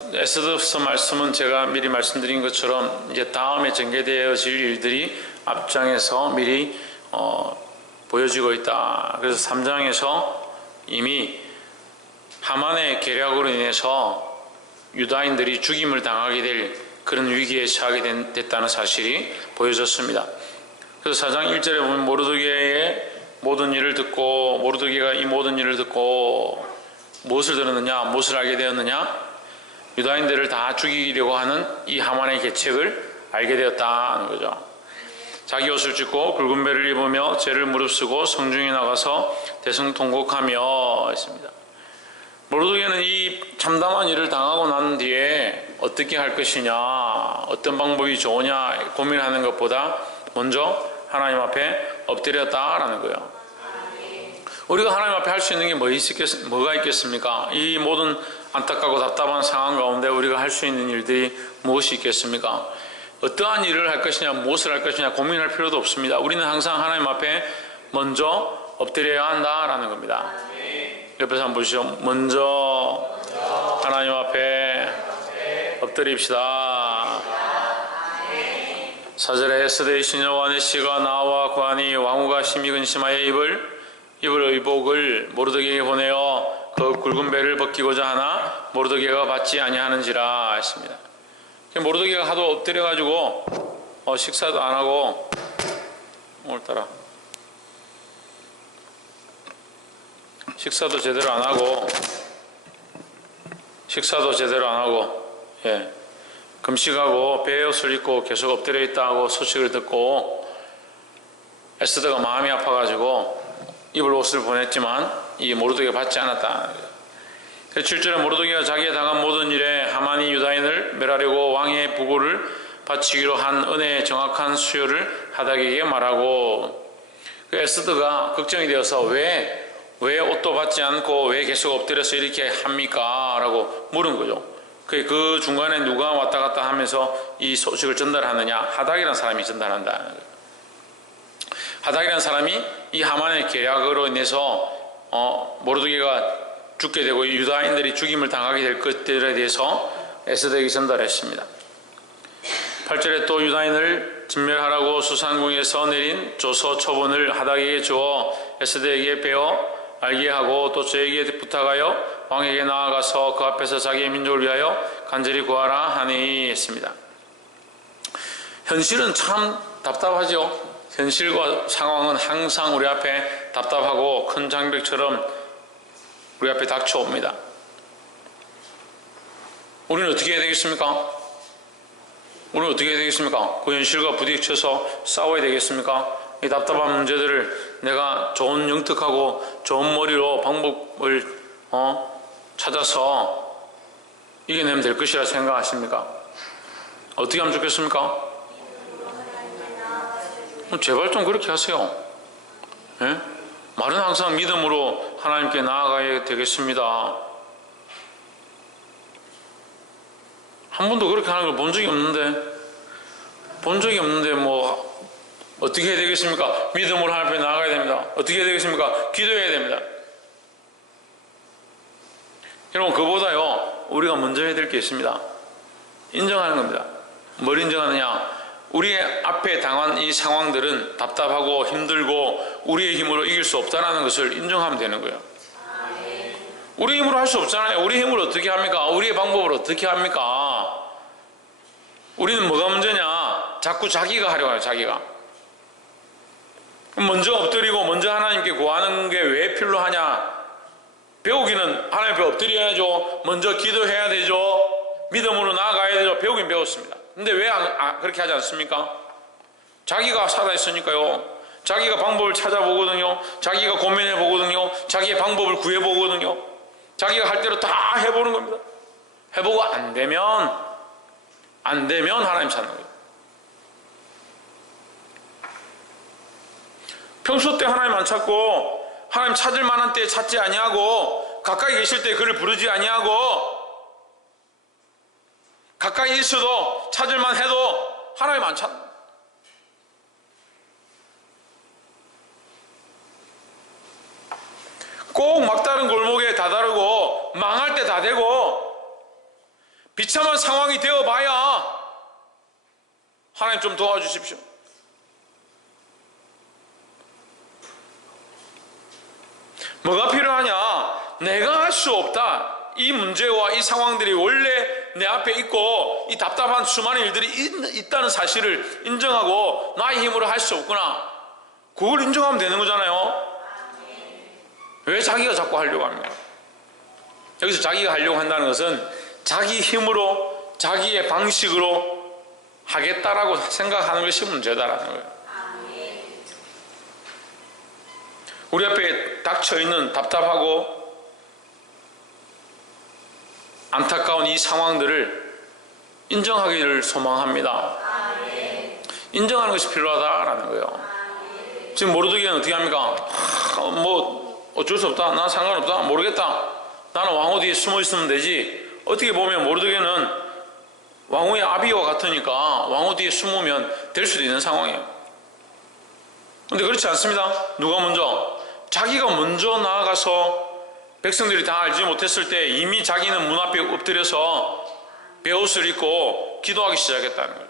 에스더서 말씀은 제가 미리 말씀드린 것처럼 이제 다음에 전개되어질 일들이 앞장에서 미리 보여지고 있다. 그래서 3장에서 이미 하만의 계략으로 인해서 유다인들이 죽임을 당하게 될 그런 위기에 처하게 됐다는 사실이 보여졌습니다. 그래서 4장 1절에 보면 모르드게의 모든 일을 듣고, 모르드게가 이 모든 일을 듣고 무엇을 들었느냐, 무엇을 알게 되었느냐, 유다인들을 다 죽이려고 하는 이 하만의 계책을 알게 되었다는 거죠. 자기 옷을 찢고 굵은 배를 입으며 죄를 무릅쓰고 성중에 나가서 대성통곡하며 했습니다. 모르드게는 이 참담한 일을 당하고 난 뒤에 어떻게 할 것이냐, 어떤 방법이 좋으냐 고민하는 것보다 먼저 하나님 앞에 엎드렸다라는 거예요. 우리가 하나님 앞에 할 수 있는 게 뭐가 있겠습니까? 이 모든 안타깝고 답답한 상황 가운데 우리가 할 수 있는 일들이 무엇이 있겠습니까? 어떠한 일을 할 것이냐, 무엇을 할 것이냐 고민할 필요도 없습니다. 우리는 항상 하나님 앞에 먼저 엎드려야 한다라는 겁니다. 옆에서 한번 보시죠. 먼저 하나님 앞에 엎드립시다. 4절에 에스더의 시녀 와네시가 나와 구하니 왕후가 심히 근심하여 입을 의복을 모르드게에게 보내어 그 굵은 배를 벗기고자 하나 모르드게가 받지 아니하는지라 했습니다. 모르드게가 하도 엎드려가지고 식사도 안 하고, 오늘따라 식사도 제대로 안 하고 금식하고 베옷을 입고 계속 엎드려 있다고 소식을 듣고 에스더가 마음이 아파가지고 입을 옷을 보냈지만 이 모르드게가 받지 않았다. 7절에 모르드게가 자기에 당한 모든 일에 하만이 유다인을 멸하려고 왕의 부고를 바치기로 한 은혜의 정확한 수요를 하닥에게 말하고, 에스더가 걱정이 되어서 왜 옷도 받지 않고 왜 계속 엎드려서 이렇게 합니까? 라고 물은 거죠. 그 중간에 누가 왔다 갔다 하면서 이 소식을 전달하느냐? 하닥이라는 사람이 전달한다. 하닥이라는 사람이 이 하만의 계략으로 인해서 모르드게가 죽게 되고 유다인들이 죽임을 당하게 될 것들에 대해서 에스더에게 전달했습니다. 8절에 또 유다인을 진멸하라고 수산궁에서 내린 조서 초본을 하닥에게 주어 에스더에게 배워 알게 하고 또 저에게 부탁하여 왕에게 나아가서 그 앞에서 자기의 민족을 위하여 간절히 구하라 하니 했습니다. 현실은 참 답답하죠. 현실과 상황은 항상 우리 앞에 답답하고 큰 장벽처럼 우리 앞에 닥쳐옵니다. 우리는 어떻게 해야 되겠습니까? 그 현실과 부딪혀서 싸워야 되겠습니까? 이 답답한 문제들을 내가 좋은 영특하고 좋은 머리로 방법을 찾아서 이겨내면 될 것이라 생각하십니까? 어떻게 하면 좋겠습니까? 제발 좀 그렇게 하세요. 예? 말은 항상 믿음으로 하나님께 나아가야 되겠습니다. 한 번도 그렇게 하는 걸 본 적이 없는데 뭐 어떻게 해야 되겠습니까? 믿음으로 하나님 앞에 나아가야 됩니다. 어떻게 해야 되겠습니까? 기도해야 됩니다. 여러분, 그보다요 우리가 먼저 해야 될 게 있습니다. 인정하는 겁니다. 뭘 인정하느냐? 우리의 앞에 당한 이 상황들은 답답하고 힘들고 우리의 힘으로 이길 수 없다는 것을 인정하면 되는 거예요. 우리 힘으로 할 수 없잖아요. 우리 힘으로 어떻게 합니까? 우리의 방법으로 어떻게 합니까? 우리는 뭐가 문제냐? 자꾸 자기가 하려고 해요. 자기가. 먼저 엎드리고 먼저 하나님께 구하는 게 왜 필요하냐? 배우기는 하나님 앞에 엎드려야죠. 먼저 기도해야 되죠. 믿음으로 나아가야 되죠. 배우긴 배웠습니다. 근데 왜 그렇게 하지 않습니까? 자기가 살아있으니까요. 자기가 방법을 찾아보거든요. 자기가 고민해보거든요. 자기의 방법을 구해보거든요. 자기가 할 대로 다 해보는 겁니다. 해보고 안 되면 하나님 찾는 거예요. 평소 때 하나님 안 찾고 하나님 찾을 만한 때에 찾지 아니하고 가까이 계실 때 그를 부르지 아니하고 가까이 있어도 찾을만 해도 하나님 안 찾는 거예요. 꼭 막다른 골목에 다다르고 망할 때 다 되고 비참한 상황이 되어봐야 하나님 좀 도와주십시오. 뭐가 필요하냐? 내가 할 수 없다. 이 문제와 이 상황들이 원래 내 앞에 있고 이 답답한 수많은 일들이 있다는 사실을 인정하고 나의 힘으로 할 수 없구나. 그걸 인정하면 되는 거잖아요. 왜 자기가 자꾸 하려고 합니까? 여기서 자기가 하려고 한다는 것은 자기 힘으로 자기의 방식으로 하겠다라고 생각하는 것이 문제다라는 거예요. 우리 앞에 닥쳐있는 답답하고 안타까운 이 상황들을 인정하기를 소망합니다. 인정하는 것이 필요하다라는 거예요. 지금 모르드게는 어떻게 합니까? 뭐 어쩔 수 없다. 난 상관없다. 모르겠다. 나는 왕후 뒤에 숨어 있으면 되지. 어떻게 보면 모르드게는 왕후의 아비와 같으니까 왕후 뒤에 숨으면 될 수도 있는 상황이에요. 근데 그렇지 않습니다. 누가 먼저? 자기가 먼저 나아가서 백성들이 다 알지 못했을 때 이미 자기는 문 앞에 엎드려서 베옷을 입고 기도하기 시작했다는 거예요.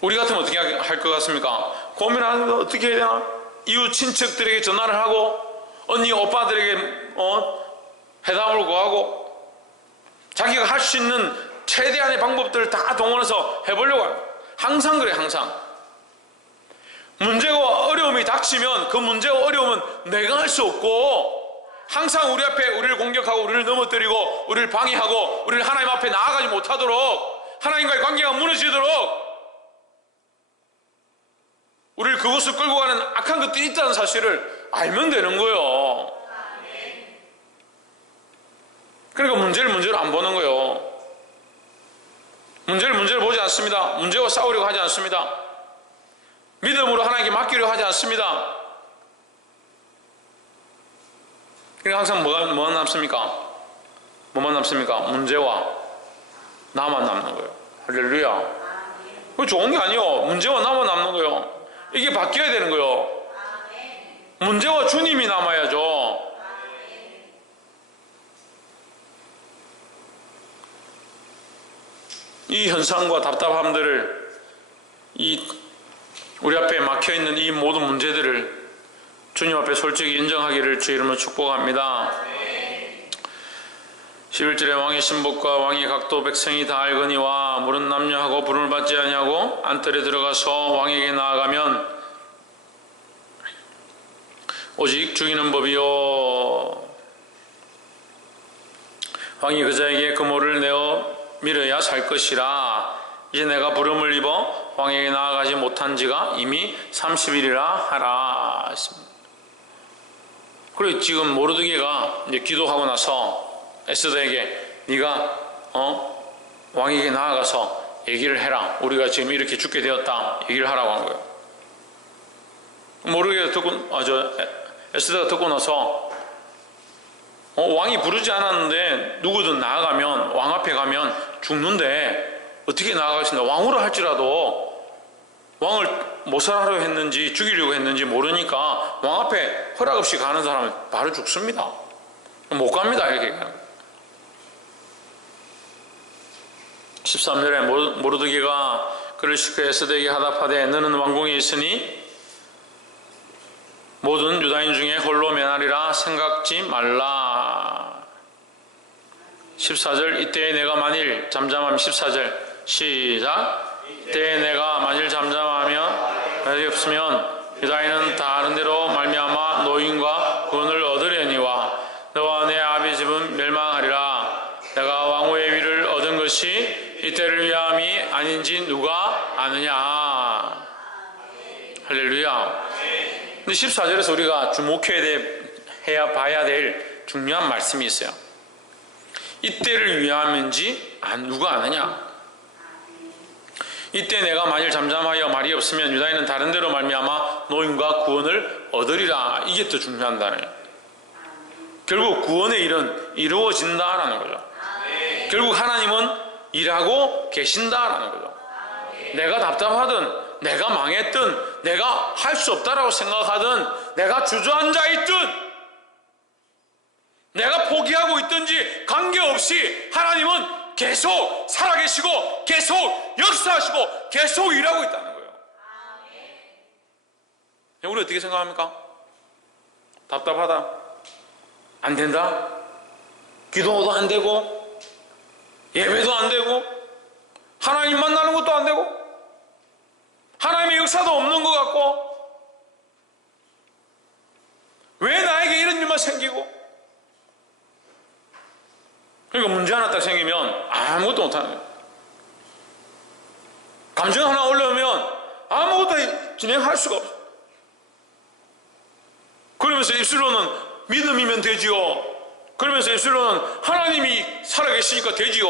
우리 같으면 어떻게 할 것 같습니까? 고민하는 거 어떻게 해야 되나? 이웃 친척들에게 전화를 하고 언니 오빠들에게 회담을 구하고 자기가 할 수 있는 최대한의 방법들을 다 동원해서 해보려고 합니다. 항상 그래. 항상 문제와 어려움이 닥치면 그 문제와 어려움은 내가 할 수 없고 항상 우리 앞에 우리를 공격하고 우리를 넘어뜨리고 우리를 방해하고 우리를 하나님 앞에 나아가지 못하도록 하나님과의 관계가 무너지도록 우리를 그곳을 끌고 가는 악한 것들이 있다는 사실을 알면 되는 거예요. 그러니까 문제를 안 보는 거예요. 문제를 보지 않습니다. 문제와 싸우려고 하지 않습니다. 믿음으로 하나님께 맡기려고 하지 않습니다. 그러니까 항상 뭐가 남습니까? 뭐만 남습니까? 문제와 나만 남는 거예요. 할렐루야. 그거 좋은 게 아니에요. 문제와 나만 남는 거예요. 이게 바뀌어야 되는 거예요. 문제와 주님이 남아야죠. 이 현상과 답답함들을 우리 앞에 막혀있는 이 모든 문제들을 주님 앞에 솔직히 인정하기를 주 이름으로 축복합니다. 11절에 왕의 신복과 왕의 각도 백성이 다 알거니와 물은 남녀하고 부름을 받지 아니하고 안뜰에 들어가서 왕에게 나아가면 오직 죽이는 법이요 왕이 그자에게 금오를 내어 밀어야 살 것이라. 이제 내가 부름을 입어 왕에게 나아가지 못한 지가 이미 30일이라 하라 했습니다. 그리고 지금 모르드게가 이제 기도하고 나서 에스더에게 네가 왕에게 나아가서 얘기를 해라. 우리가 지금 이렇게 죽게 되었다. 얘기를 하라고 한 거예요. 모르드게가 듣고 에스더가 듣고 나서 왕이 부르지 않았는데 누구든 나아가면 왕 앞에 가면 죽는데 어떻게 나아가겠습니까? 왕으로 할지라도 왕을 모살하려 했는지 죽이려고 했는지 모르니까 왕 앞에 허락 없이 가는 사람은 바로 죽습니다. 못 갑니다. 이렇게 13절에 모르드게가 그를 시켜 에스더에게 하답하되 너는 왕궁에 있으니 모든 유다인 중에 홀로 면하리라 생각지 말라. 14절 이때에 내가 만일 잠잠하면 14절 시작. 이때에 내가 만일 잠잠하면 말이 없으면 유다인은 다른 데로 말미암아 노인과 구원을 얻으려니와 너와 내 아비 집은 멸망하리라. 내가 왕후의 위를 얻은 것이 이때를 위함이 아닌지 누가 아느냐. 할렐루야. 근데 14절에서 우리가 주목해야 봐야 될 중요한 말씀이 있어요. 이때를 위함인지 누가 아느냐. 이때 내가 만일 잠잠하여 말이 없으면 유다인은 다른 데로 말미암아 노임과 구원을 얻으리라. 이게 더 중요한 단어예요. 결국 구원의 일은 이루어진다라는 거죠. 결국 하나님은 일하고 계신다라는 거죠. 내가 답답하든 내가 망했든 내가 할 수 없다라고 생각하든 내가 주저앉아 있든 내가 포기하고 있든지 관계없이 하나님은 계속 살아계시고 계속 역사하시고 계속 일하고 있다는 거예요. 우리 어떻게 생각합니까? 답답하다? 안 된다? 기도도 안 되고 예배도 안 되고 하나님 만나는 것도 안 되고 하나님의 역사도 없는 것 같고 왜 나에게 이런 일만 생기고 그러니까 문제 하나 딱 생기면 아무것도 못하는 거예요. 감정 하나 올라오면 아무것도 진행할 수가 없어요. 그러면서 입술로는 믿음이면 되지요. 그러면서 입술로는 하나님이 살아계시니까 되지요.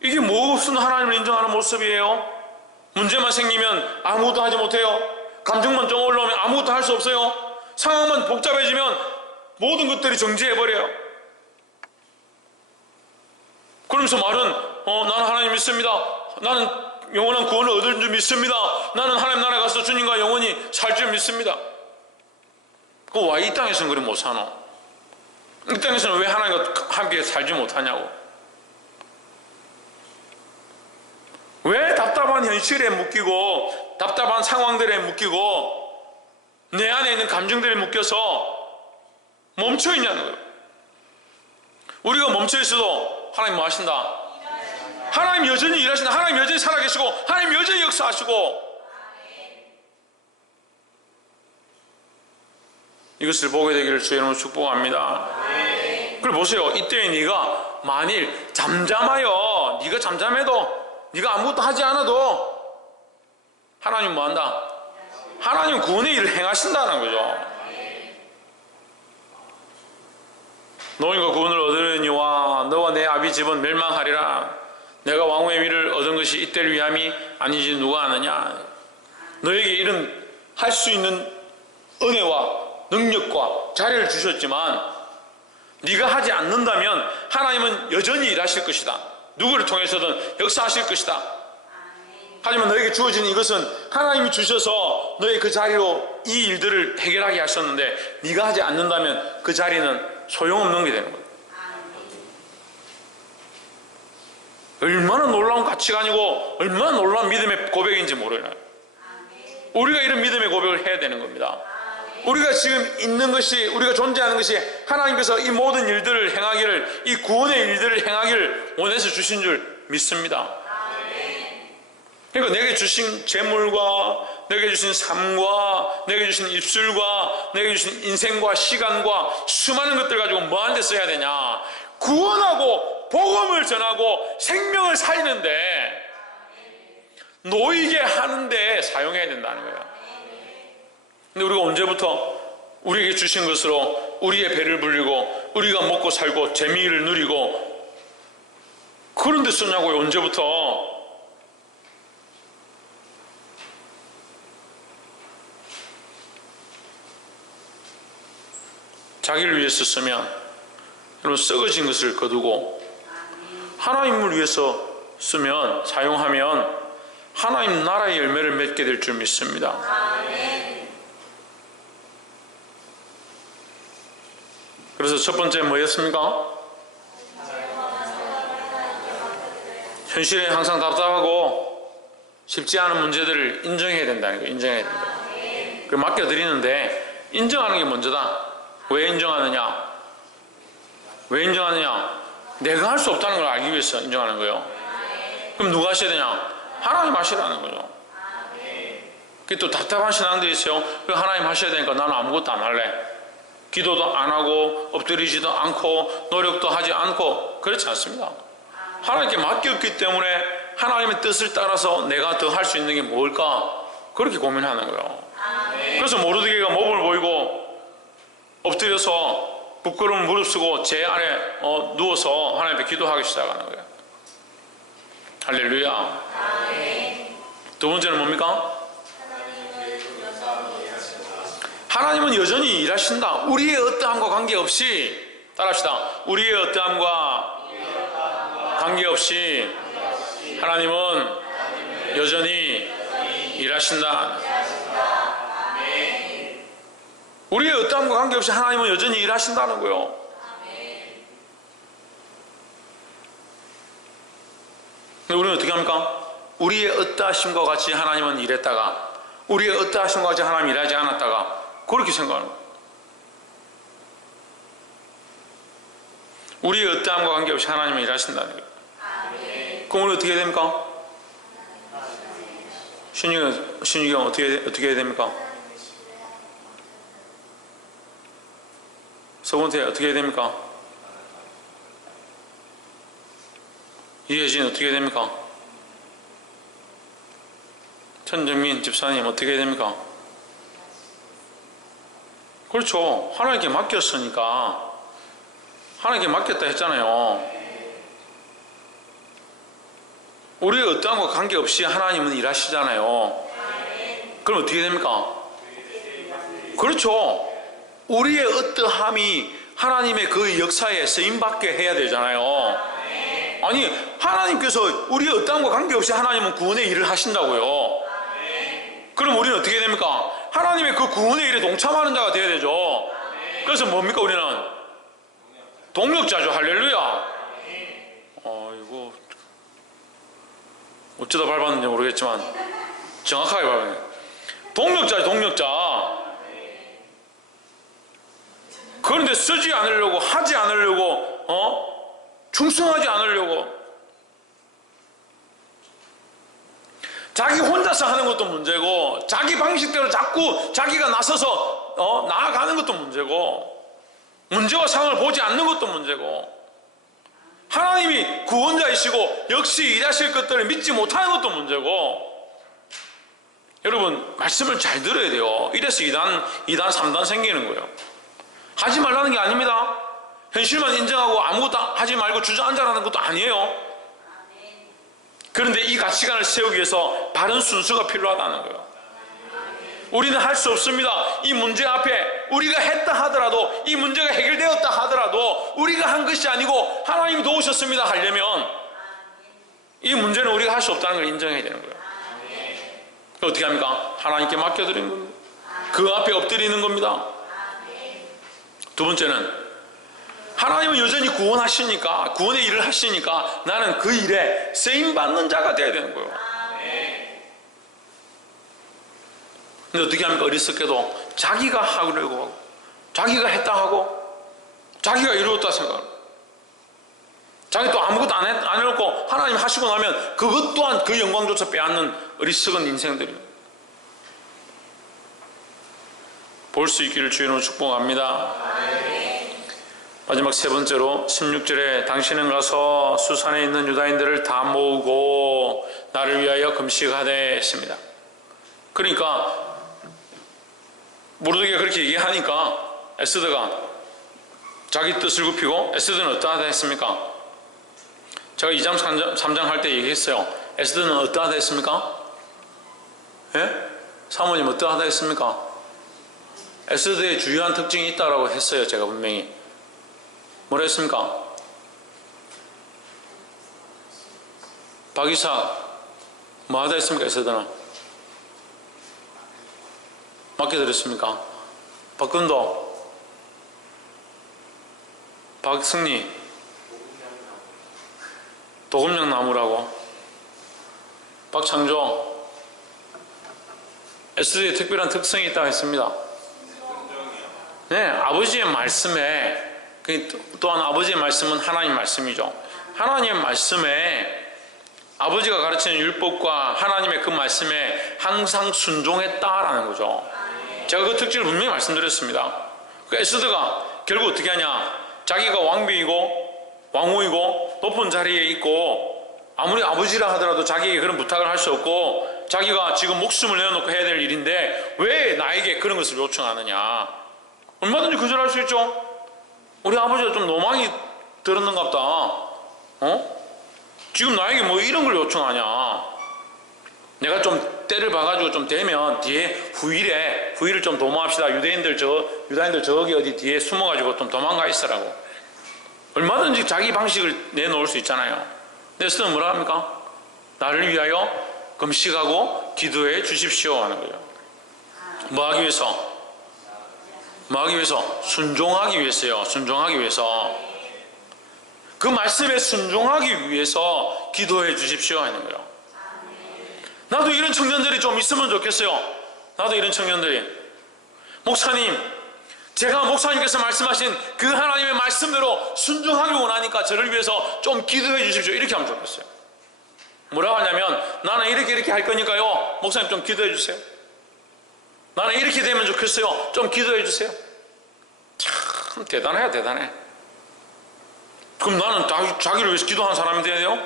이게 무슨 하나님을 인정하는 모습이에요? 문제만 생기면 아무것도 하지 못해요. 감정만 좀 올라오면 아무것도 할 수 없어요. 상황만 복잡해지면 모든 것들이 정지해버려요. 그러면서 말은 나는 하나님 믿습니다. 나는 영원한 구원을 얻을 줄 믿습니다. 나는 하나님 나라에 가서 주님과 영원히 살 줄 믿습니다. 왜 이 땅에서는 그래 못 사노? 이 땅에서는 왜 하나님과 함께 살지 못하냐고. 왜 답답한 현실에 묶이고 답답한 상황들에 묶이고 내 안에 있는 감정들에 묶여서 멈춰있냐는 거예요. 우리가 멈춰있어도 하나님 뭐 하신다? 하나님 여전히 일하신다. 하나님 여전히 살아계시고 하나님 여전히 역사하시고 이것을 보게 되기를 주의 이름으로 축복합니다. 그걸 보세요. 이때 네가 만일 잠잠하여 네가 잠잠해도 네가 아무것도 하지 않아도 하나님 뭐 한다? 하나님 구원의 일을 행하신다는 거죠. 너희가 구원을 얻으려니와 너와 내 아비 집은 멸망하리라. 내가 왕후의 위를 얻은 것이 이때를 위함이 아니지 누가 아느냐. 너에게 이런 할 수 있는 은혜와 능력과 자리를 주셨지만 네가 하지 않는다면 하나님은 여전히 일하실 것이다. 누구를 통해서든 역사하실 것이다. 하지만 너에게 주어지는 이것은 하나님이 주셔서 너의 그 자리로 이 일들을 해결하게 하셨는데 네가 하지 않는다면 그 자리는 소용없는 게 되는 거예요. 얼마나 놀라운 가치관이고 얼마나 놀라운 믿음의 고백인지 모르나요? 우리가 이런 믿음의 고백을 해야 되는 겁니다. 우리가 지금 있는 것이 우리가 존재하는 것이 하나님께서 이 모든 일들을 행하기를 이 구원의 일들을 행하기를 원해서 주신 줄 믿습니다. 그러니까 내게 주신 재물과 내게 주신 삶과 내게 주신 입술과 내게 주신 인생과 시간과 수많은 것들 가지고 뭐하는데 써야 되냐? 구원하고 복음을 전하고 생명을 살리는데 놓이게 하는데 사용해야 된다는 거예요. 근데 우리가 언제부터 우리에게 주신 것으로 우리의 배를 불리고 우리가 먹고 살고 재미를 누리고 그런 데 쓰냐고요? 언제부터? 자기를 위해서 쓰면 여러분 썩어진 것을 거두고 하나님을 위해서 쓰면 사용하면 하나님 나라의 열매를 맺게 될 줄 믿습니다. 그래서 첫 번째 뭐였습니까? 현실에 항상 답답하고 쉽지 않은 문제들을 인정해야 된다는 거예요. 인정해야 된다. 그걸 맡겨드리는데 인정하는 게 먼저다. 왜 인정하느냐? 왜 인정하느냐? 내가 할 수 없다는 걸 알기 위해서 인정하는 거예요. 그럼 누가 하셔야 되냐? 하나님 하시라는 거죠. 그게 또 답답한 신앙들이 있어요. 하나님 하셔야 되니까 나는 아무것도 안 할래. 기도도 안 하고 엎드리지도 않고 노력도 하지 않고 그렇지 않습니다. 하나님께 맡겼기 때문에 하나님의 뜻을 따라서 내가 더 할 수 있는 게 뭘까? 그렇게 고민하는 거예요. 그래서 모르드게가 몸을 보이고 엎드려서 부끄러운 무릅쓰고 제 안에 누워서 하나님 앞에 기도하기 시작하는 거예요. 할렐루야. 두 번째는 뭡니까? 하나님은 여전히 일하신다. 우리의 어떠함과 관계없이 따라합시다. 우리의 어떠함과 관계없이 하나님은 여전히 일하신다. 우리의 어떠함과 관계없이 하나님은 여전히 일하신다는 거예요. 근데 우리는 어떻게 합니까? 우리의 어떠하심과 같이 하나님은 일했다가 우리의 어떠하심과 같이 하나님이 일하지 않았다가 그렇게 생각하는 거예요. 우리의 어떠함과 관계없이 하나님은 일하신다는 거예요. 그럼 우리 어떻게 해야 됩니까? 신유경 어떻게 해야 됩니까? 서건태 어떻게 해야 됩니까? 이혜진 어떻게 해야 됩니까? 천정민 집사님 어떻게 해야 됩니까? 그렇죠. 하나님께 맡겼으니까 하나님께 맡겼다 했잖아요. 우리의 어떠함과 관계없이 하나님은 일하시잖아요. 그럼 어떻게 됩니까? 그렇죠. 우리의 어떠함이 하나님의 그 역사에 쓰임받게 해야 되잖아요. 아니 하나님께서 우리의 어떠함과 관계없이 하나님은 구원의 일을 하신다고요. 그럼 우리는 어떻게 됩니까? 하나님의 그 구원의 일에 동참하는 자가 되어야 되죠. 그래서 뭡니까? 우리는 동력자죠. 할렐루야. 이거 어쩌다 밟았는지 모르겠지만 정확하게 밟았네. 동력자죠. 동력자. 그런데 쓰지 않으려고 하지 않으려고 충성하지 않으려고 자기 혼자서 하는 것도 문제고 자기 방식대로 자꾸 자기가 나서서 나아가는 것도 문제고 문제와 상황을 보지 않는 것도 문제고 하나님이 구원자이시고 역시 일하실 것들을 믿지 못하는 것도 문제고 여러분 말씀을 잘 들어야 돼요. 이래서 2단 3단 생기는 거예요. 하지 말라는 게 아닙니다. 현실만 인정하고 아무것도 하지 말고 주저앉아라는 것도 아니에요. 그런데 이 가치관을 세우기 위해서 바른 순서가 필요하다는 거예요. 우리는 할 수 없습니다. 이 문제 앞에 우리가 했다 하더라도 이 문제가 해결되었다 하더라도 우리가 한 것이 아니고 하나님이 도우셨습니다 하려면 이 문제는 우리가 할 수 없다는 걸 인정해야 되는 거예요. 어떻게 합니까? 하나님께 맡겨드리는 겁니다. 그 앞에 엎드리는 겁니다. 두 번째는 하나님은 여전히 구원하시니까 구원의 일을 하시니까 나는 그 일에 쓰임받는 자가 되어야 되는 거예요. 근데 어떻게 합니까? 어리석게도 자기가 하려고 하고 자기가 했다 하고 자기가 이루었다 생각하고 자기 또 아무것도 안 해놓고 하나님 하시고 나면 그것 또한 그 영광조차 빼앗는 어리석은 인생들입니다. 볼 수 있기를 주의로 축복합니다. 마지막 세 번째로 16절에 당신은 가서 수산에 있는 유다인들을 다 모으고 나를 위하여 금식하되 했습니다. 그러니까 모르드게가 그렇게 얘기하니까 에스더가 자기 뜻을 굽히고 에스더는 어떠하다 했습니까? 제가 2장 3장 할 때 얘기했어요. 에스더는 어떠하다 했습니까? 예? 사모님 어떠하다 했습니까? 에스더의 주요한 특징이 있다고 했어요. 제가 분명히 뭐라 했습니까? 박이사 뭐 하다 했습니까? 에스더는 맡겨드렸습니까? 박근도 박승리 도금냥 나무라고 박창조 에스더의 특별한 특성이 있다고 했습니다. 네, 아버지의 말씀에 또한 아버지의 말씀은 하나님 말씀이죠. 하나님의 말씀에 아버지가 가르치는 율법과 하나님의 그 말씀에 항상 순종했다라는 거죠. 제가 그 특징을 분명히 말씀드렸습니다. 그 에스더가 결국 어떻게 하냐? 자기가 왕비이고 왕후이고 높은 자리에 있고 아무리 아버지라 하더라도 자기에게 그런 부탁을 할 수 없고 자기가 지금 목숨을 내어놓고 해야 될 일인데 왜 나에게 그런 것을 요청하느냐? 얼마든지 거절할 수 있죠. 우리 아버지가 좀 너무 많이 들었는갑다. 지금 나에게 뭐 이런 걸 요청하냐? 내가 좀 때를 봐가지고 좀 되면 뒤에 후일을 좀 도모합시다. 유다인들 저기 어디 뒤에 숨어가지고 좀 도망가 있으라고. 얼마든지 자기 방식을 내놓을 수 있잖아요. 근데 에스더는 뭐라 합니까? 나를 위하여 금식하고 기도해 주십시오 하는 거예요. 뭐 하기 위해서? 뭐 하기 위해서? 순종하기 위해서요. 순종하기 위해서. 그 말씀에 순종하기 위해서 기도해 주십시오 하는 거예요. 나도 이런 청년들이 좀 있으면 좋겠어요. 나도 이런 청년들이. 목사님, 제가 목사님께서 말씀하신 그 하나님의 말씀대로 순종하기 원하니까 저를 위해서 좀 기도해 주십시오. 이렇게 하면 좋겠어요. 뭐라고 하냐면, 나는 이렇게 할 거니까요, 목사님 좀 기도해 주세요. 나는 이렇게 되면 좋겠어요. 좀 기도해 주세요. 참 대단해요, 대단해. 그럼 나는 자기를 위해서 기도하는 사람이 돼야 돼요?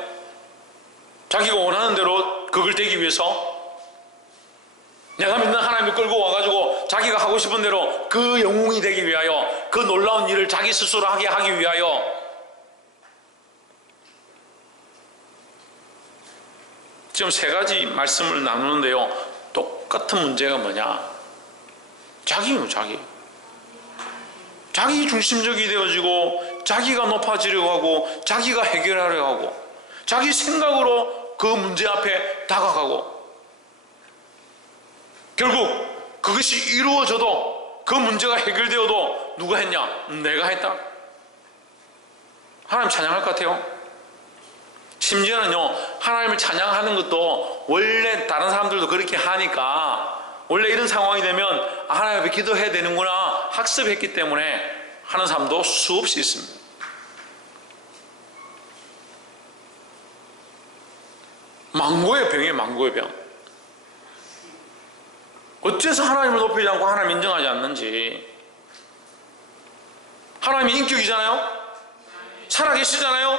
자기가 원하는 대로 그걸 되기 위해서 내가 믿는 하나님을 끌고 와가지고 자기가 하고 싶은 대로 그 영웅이 되기 위하여, 그 놀라운 일을 자기 스스로 하게 하기 위하여. 지금 세 가지 말씀을 나누는데요, 똑같은 문제가 뭐냐? 자기예요, 자기. 자기 중심적이 되어지고 자기가 높아지려고 하고 자기가 해결하려고 하고 자기 생각으로 그 문제 앞에 다가가고, 결국 그것이 이루어져도, 그 문제가 해결되어도 누가 했냐? 내가 했다. 하나님 찬양할 것 같아요. 심지어는요, 하나님을 찬양하는 것도 원래 다른 사람들도 그렇게 하니까 원래 이런 상황이 되면 하나님 앞에 기도해야 되는구나 학습했기 때문에 하는 사람도 수없이 있습니다. 망고의 병이에요, 망고의 병. 어째서 하나님을 높이지 않고 하나님 인정하지 않는지. 하나님이 인격이잖아요. 살아계시잖아요.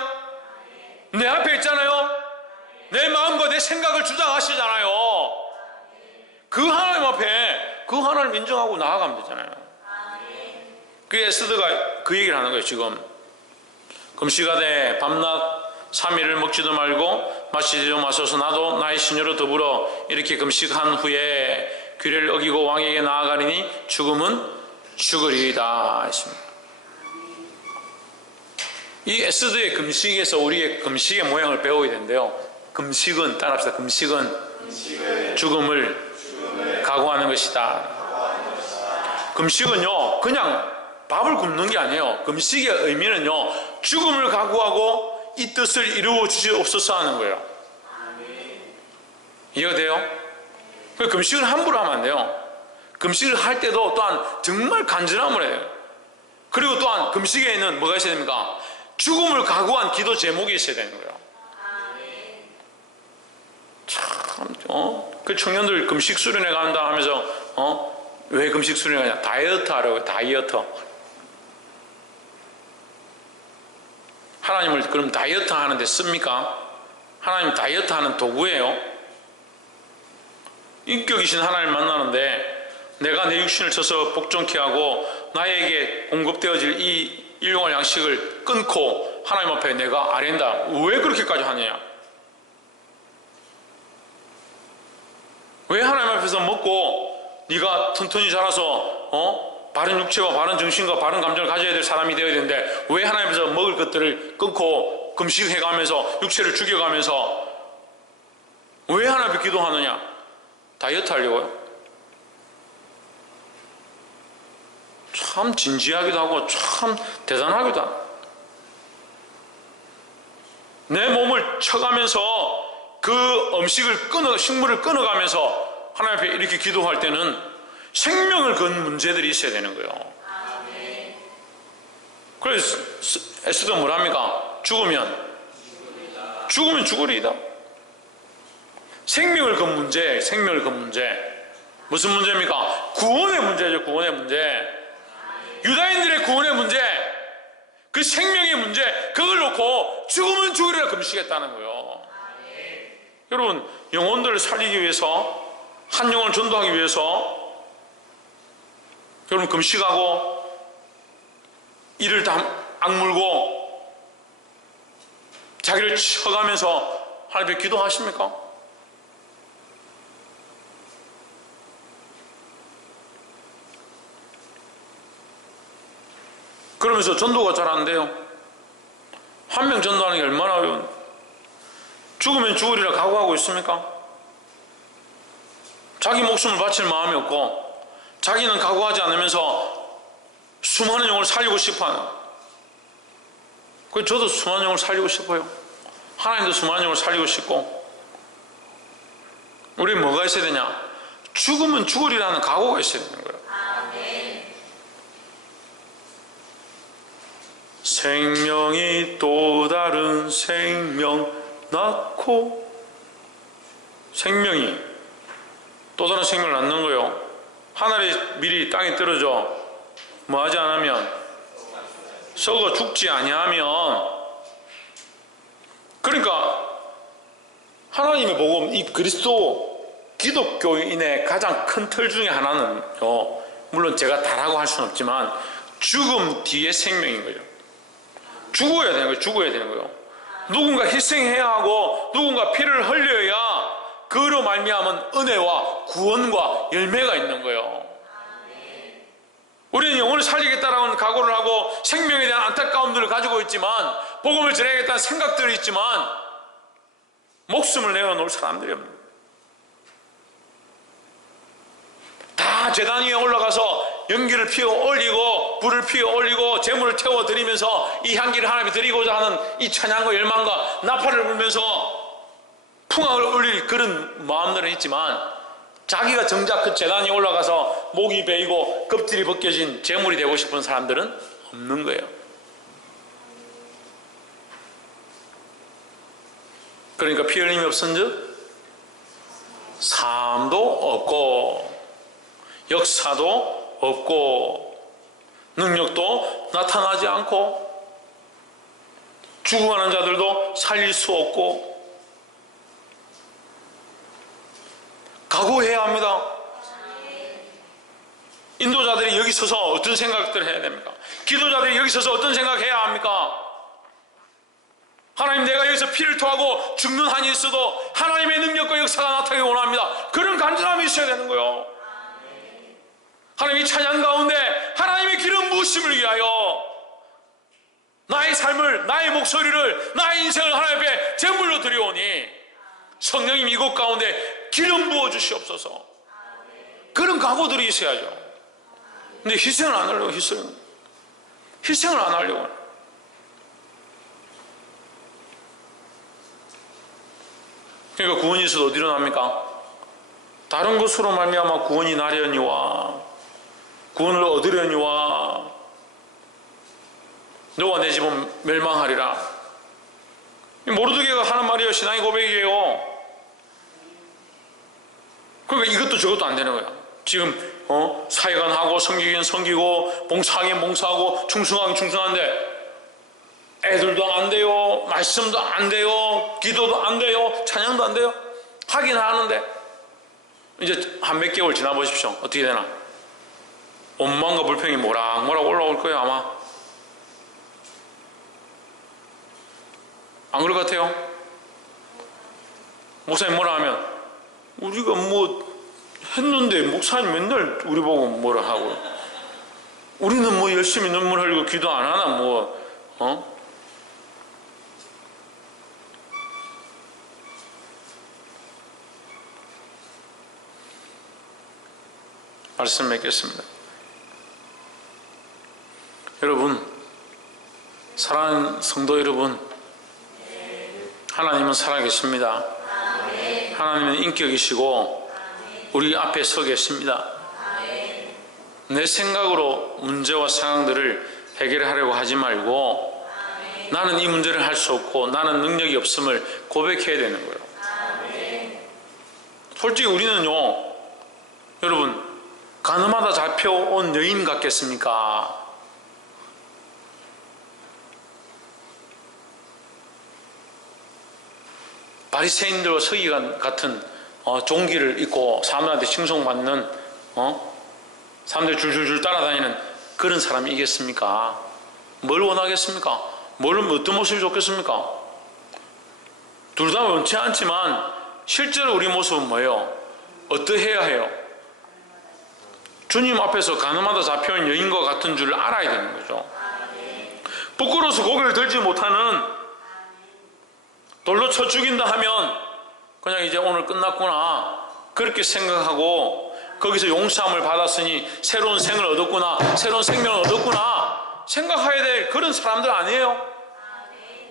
내 앞에 있잖아요. 내 마음과 내 생각을 주장하시잖아요. 그 하나님 앞에 그 하나님 인정하고 나아가면 되잖아요. 그 에스더가 그 얘기를 하는 거예요. 지금 금식하되 밤낮 3일을 먹지도 말고 마시지도 마소서 나도 나의 시녀로 더불어 이렇게 금식한 후에 규례를 어기고 왕에게 나아가리니 죽음은 죽으리이다 했습니다. 이 에스더의 금식에서 우리의 금식의 모양을 배워야 되는데요, 금식은, 따라합시다. 금식은 죽음을 각오하는 것이다. 금식은요 그냥 밥을 굶는 게 아니에요. 금식의 의미는요, 죽음을 각오하고 이 뜻을 이루어 주시옵소서 하는 거예요. 이해가 돼요? 금식을 함부로 하면 안 돼요. 금식을 할 때도 또한 정말 간절함을 해요. 그리고 또한 금식에는 뭐가 있어야 됩니까? 죽음을 각오한 기도 제목이 있어야 되는 거예요. 참, 그 청년들 금식 수련회 간다 하면서, 왜 금식 수련회 가냐? 다이어트 하라고요, 다이어트. 하나님을 그럼 다이어트 하는데 씁니까? 하나님 다이어트 하는 도구예요. 인격이신 하나님을 만나는데 내가 내 육신을 쳐서 복종케 하고 나에게 공급되어질 이 일용할 양식을 끊고 하나님 앞에 내가 아랜다. 왜 그렇게까지 하느냐? 왜 하나님 앞에서 먹고 네가 튼튼히 자라서 바른 육체와 바른 정신과 바른 감정을 가져야 될 사람이 되어야 되는데 왜 하나님 앞에서 먹을 것들을 끊고 금식해가면서 육체를 죽여가면서 왜 하나님 앞에 기도하느냐? 다이어트 하려고요? 참 진지하기도 하고 참 대단하기도 하고, 내 몸을 쳐가면서 그 식물을 끊어가면서 하나님 앞에 이렇게 기도할 때는 생명을 건 문제들이 있어야 되는 거예요. 그래서 에스더 뭐랍니까? 죽으면 죽으리이다. 생명을 건 문제, 생명을 건 문제. 무슨 문제입니까? 구원의 문제죠, 구원의 문제. 유다인들의 구원의 문제, 그 생명의 문제, 그걸 놓고 죽으면 죽으리라 금식했다는 거예요. 여러분, 영혼들을 살리기 위해서, 한 영혼을 전도하기 위해서 여러분 금식하고 이를 다 악물고 자기를 쳐가면서 하나님 앞에 기도하십니까? 그러면서 전도가 잘 안 돼요. 한 명 전도하는 게 얼마나 어려운, 죽으면 죽으리라 각오하고 있습니까? 자기 목숨을 바칠 마음이 없고 자기는 각오하지 않으면서 수많은 영혼을 살리고 싶어하는. 그래서 저도 수많은 영혼을 살리고 싶어요. 하나님도 수많은 영혼을 살리고 싶고. 우리 뭐가 있어야 되냐? 죽으면 죽으리라는 각오가 있어야 되는 거예요. 생명이 또 다른 생명 낳고, 생명이 또 다른 생명을 낳는 거예요. 하늘이 미리 땅에 떨어져 뭐 하지 않으면, 썩어 죽지 아니하면. 그러니까 하나님의 복음, 이 그리스도 기독교인의 가장 큰 틀 중에 하나는요, 물론 제가 다라고 할 수는 없지만 죽음 뒤에 생명인 거죠. 죽어야 되는 거예요. 죽어야 되는 거예요. 누군가 희생해야 하고 누군가 피를 흘려야 그로 말미암은 은혜와 구원과 열매가 있는 거예요. 우리는 영혼을 살리겠다라는 각오를 하고 생명에 대한 안타까움들을 가지고 있지만, 복음을 전해야겠다는 생각들이 있지만 목숨을 내어놓을 사람들이 없는 거예요. 다 제단 위에 올라가서 연기를 피워 올리고 불을 피워 올리고 재물을 태워 드리면서 이 향기를 하나님께 드리고자 하는 이 찬양과 열망과 나팔을 불면서 풍악을 올릴 그런 마음들은 있지만, 자기가 정작 그 제단 위에 올라가서 목이 베이고 껍질이 벗겨진 재물이 되고 싶은 사람들은 없는 거예요. 그러니까 피 흘림이 없은즉 삶도 없고 역사도 없고 능력도 나타나지 않고 죽어가는 자들도 살릴 수 없고. 각오해야 합니다. 인도자들이 여기 서서 어떤 생각들을 해야 됩니까? 기도자들이 여기 서서 어떤 생각해야 합니까? 하나님, 내가 여기서 피를 토하고 죽는 한이 있어도 하나님의 능력과 역사가 나타나기 원합니다. 그런 간절함이 있어야 되는 거예요. 하나님, 이 찬양 가운데 하나님의 기름 부으심을 위하여 나의 삶을, 나의 목소리를, 나의 인생을 하나님 앞에 제물로 드려오니 성령님 이곳 가운데 기름 부어 주시옵소서. 그런 각오들이 있어야죠. 근데 희생을 안 하려고, 희생을 안 하려고. 그러니까 구원이 있어도 어디로 납니까? 다른 것으로 말미암아 구원이 나려니와 구원을 얻으려니와 너와 내 집은 멸망하리라. 모르드게가 하는 말이에요. 신앙의 고백이에요. 그러니까 이것도 저것도 안 되는 거야. 지금 사역은 하고 섬기긴 섬기고 봉사하긴 봉사하고 충성하긴 충성한데 애들도 안 돼요. 말씀도 안 돼요. 기도도 안 돼요. 찬양도 안 돼요. 하긴 하는데 이제 한 몇 개월 지나보십시오. 어떻게 되나? 원망과 불평이 모락모락 올라올 거예요. 아마 안 그럴 것 같아요? 목사님 뭐라 하면 우리가 뭐 했는데 목사님 맨날 우리 보고 뭐라 하고, 우리는 뭐 열심히 눈물 흘리고 기도 안 하나 뭐 말씀 맺겠습니다. 여러분, 사랑하는 성도 여러분, 하나님은 살아계십니다. 하나님은 인격이시고 우리 앞에 서 계십니다. 내 생각으로 문제와 상황들을 해결하려고 하지 말고 나는 이 문제를 할 수 없고 나는 능력이 없음을 고백해야 되는 거예요. 솔직히 우리는요, 여러분, 가늠하다 잡혀온 여인 같겠습니까? 바리새인들과 서기관 같은 종기를 입고 사람들한테 칭송받는 사람들 줄줄줄 따라다니는 그런 사람이 이겠습니까? 뭘 원하겠습니까? 어떤 모습이 좋겠습니까? 둘 다 원치 않지만 실제로 우리 모습은 뭐예요? 어떠해야 해요? 주님 앞에서 가늠하다 잡혀온 여인과 같은 줄 알아야 되는 거죠. 부끄러워서 고개를 들지 못하는, 돌로 쳐 죽인다 하면 그냥 이제 오늘 끝났구나 그렇게 생각하고 거기서 용서함을 받았으니 새로운 생을 얻었구나, 새로운 생명을 얻었구나 생각해야 될 그런 사람들 아니에요?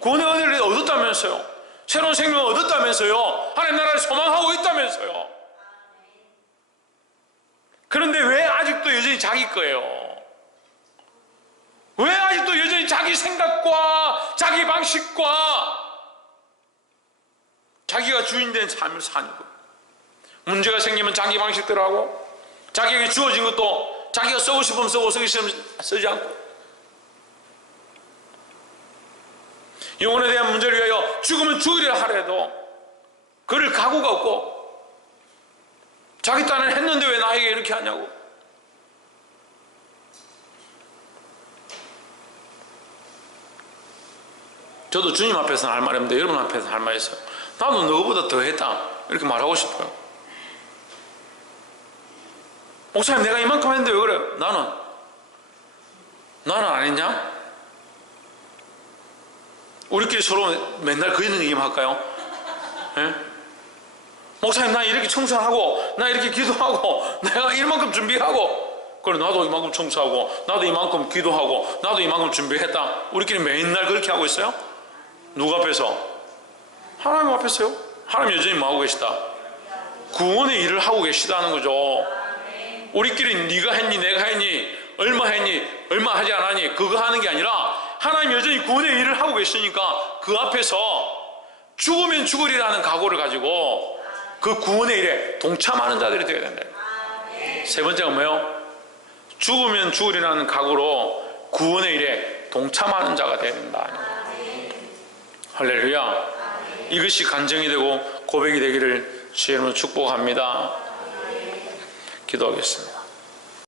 구원의 은혜를 얻었다면서요. 새로운 생명을 얻었다면서요. 하나님 나라를 소망하고 있다면서요. 그런데 왜 아직도 여전히 자기 거예요? 왜 아직도 여전히 자기 생각과 자기 방식과 자기가 주인된 삶을 사는 거예요? 문제가 생기면 자기 방식대로 하고, 자기에게 주어진 것도 자기가 쓰고 싶으면 쓰고 쓰기 싫으면 쓰지 않고, 영혼에 대한 문제를 위하여 죽으면 죽으리라 하더라도 그를 각오가 없고, 자기 딴에는 했는데 왜 나에게 이렇게 하냐고. 저도 주님 앞에서는 할 말이 없는데 여러분 앞에서 할 말이 있어요. 나도 너보다 더 했다 이렇게 말하고 싶어요. 목사님 내가 이만큼 했는데 왜 그래? 나는 안 했냐? 우리끼리 서로 맨날 그 있는 얘기만 할까요? 예? 목사님 나 이렇게 청소하고 나 이렇게 기도하고 내가 이만큼 준비하고, 그래 나도 이만큼 청소하고 나도 이만큼 기도하고 나도 이만큼 준비했다. 우리끼리 맨날 그렇게 하고 있어요? 누구 앞에서? 하나님 앞에서요. 하나님 여전히 뭐 하고 계시다? 구원의 일을 하고 계시다는 거죠. 우리끼리 네가 했니 내가 했니 얼마 했니 얼마 하지 않았니 그거 하는 게 아니라 하나님 여전히 구원의 일을 하고 계시니까 그 앞에서 죽으면 죽으리라는 각오를 가지고 그 구원의 일에 동참하는 자들이 되어야 된다. 세 번째가 뭐예요? 죽으면 죽으리라는 각오로 구원의 일에 동참하는 자가 되어야 된다. 할렐루야. 이것이 간증이 되고 고백이 되기를 주의 이름으로 축복합니다. 기도하겠습니다.